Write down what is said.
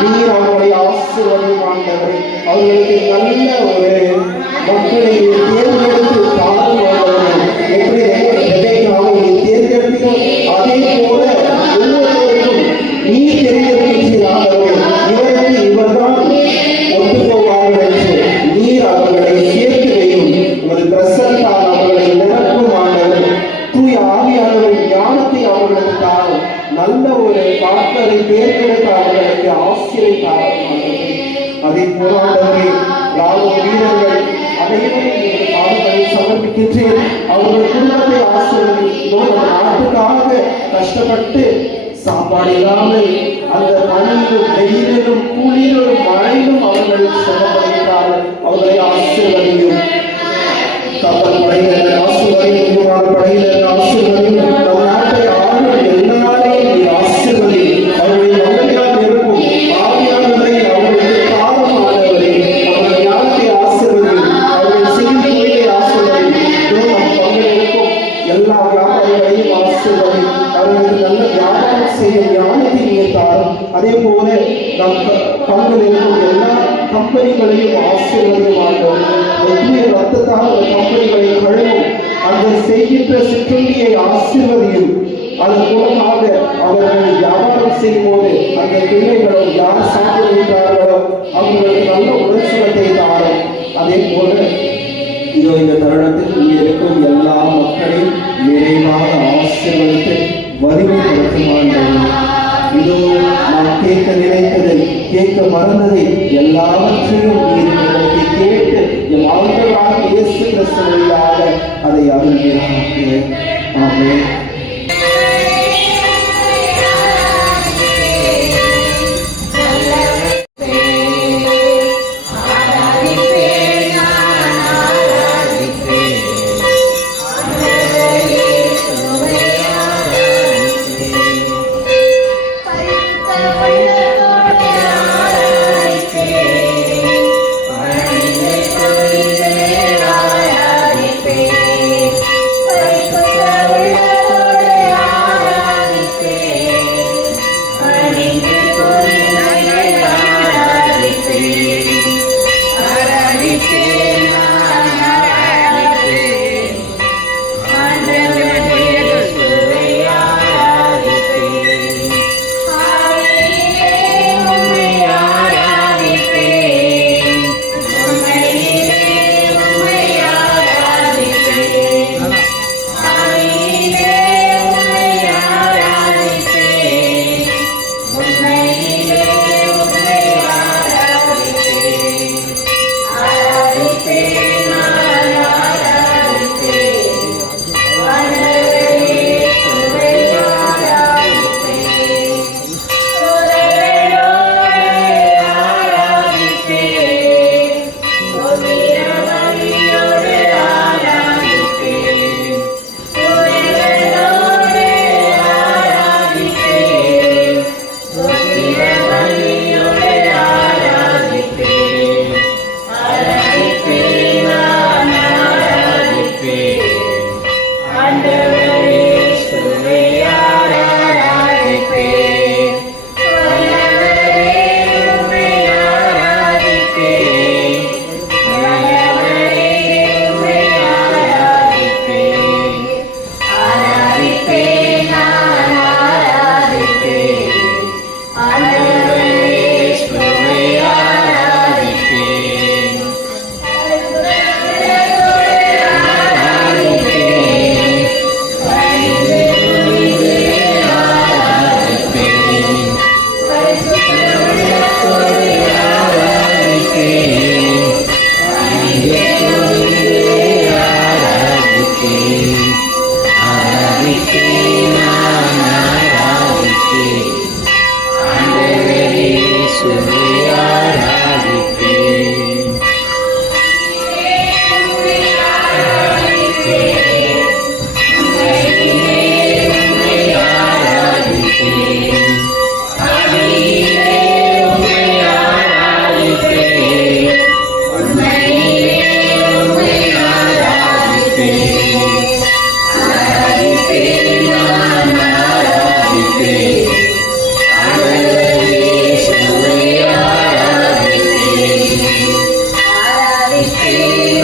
நீர் அவர்களை ஆசீர்வதியும் ஆண்டவரே. அவர்களுக்கு நல்ல ஒரு மக்களை தேர்ந்தெடுத்து பாருங்கள். எப்படி விதைக்காக தேர்ந்தெடுத்தோம் அதே போல ஒவ்வொருவருக்கும் நீர் தெரிந்திருக்கிறார்களே இவருக்கு இவர்தான் ஒத்து போவார்கள் என்று நீர் அவர்களை சேர்த்து வையும். ஒரு பிரசன்னால் அவர்களை நிரப்பும் ஆண்டவர். தூய ஆவியானவரின் ஞானத்தை அவர்களுக்கு தாரும். நல்ல ஒரு பார்ட்னரை தேர்ந்தெடுத்த அவர்களுக்கு ஆசிரியரை தாரும். அதை போராடவே ராணுவ வீரர்கள் அனைவரும் அவர்களை சமர்ப்பிக்கின்றேன். அவர்கள் குடும்பத்தை ஆசிரியர் நாட்டுக்காக கஷ்டப்பட்டு சாப்பாடு இல்லாமல் அந்த மழையிலும் வெயிலிலும் குளிரிலும் மழையிலும் அவர்கள் சிரமப்படுகிறார்கள். அவர்களை ஆசீர்வதியும். கப்பல் படையினர் ஆசீர்வதியும். விமான படையினர் ஆசீர்வதியும். நம் நாட்டை ஆளும் எல்லாரையும் ஆசீர்வதியும். அவர்களை வல்லமையால் நிரப்பும். ஆவியானவரை அவர்களுக்கு காரணமானவரை அவர்கள் ஞானத்தை ஆசீர்வதியும். அவர்கள் செய்யும் தொழிலை ஆசீர்வதியும். நம் பங்களிக்கும் எல்லா வியாபாரிகளையும் ஆசீர்வதியும். அவர்களுக்கு நல்ல வியாபாரம் செய்யும் ஞானத்தை நீத்தாரும். அதே போல நம் பங்களிக்கும் எல்லா கம்பெனிகளையும் ஆசீர்வதியும். ஒன்றிய ரத்தத்தால் கம்பெனிகளை கழுவும். அந்த செய்கின்ற சிற்றுண்டியை ஆசீர்வதியும். அதன் மூலமாக அவர்கள் வியாபாரம் செய்யும் போது அந்த பிள்ளைகளும் யார் சாப்பிடுகிறார்களோ அவர்களுக்கு நல்ல உணர்ச்சியத்தை தாரும். அதே போல இதோ இந்த தருணத்தில் இங்கே இருக்கும் எல்லா மக்களையும் நிறைவாக ஆசீர்வதித்து வலிமைப்படுத்துமாண்டது. இதோ நாம் கேட்க நினைத்ததை கேட்க மறந்ததை எல்லாவற்றையும் நீர் கேட்டு என் ஆண்டவராக இயேசு கிறிஸ்து வழியாக அதை அருள்கிறேன். ஆமென். தேவனே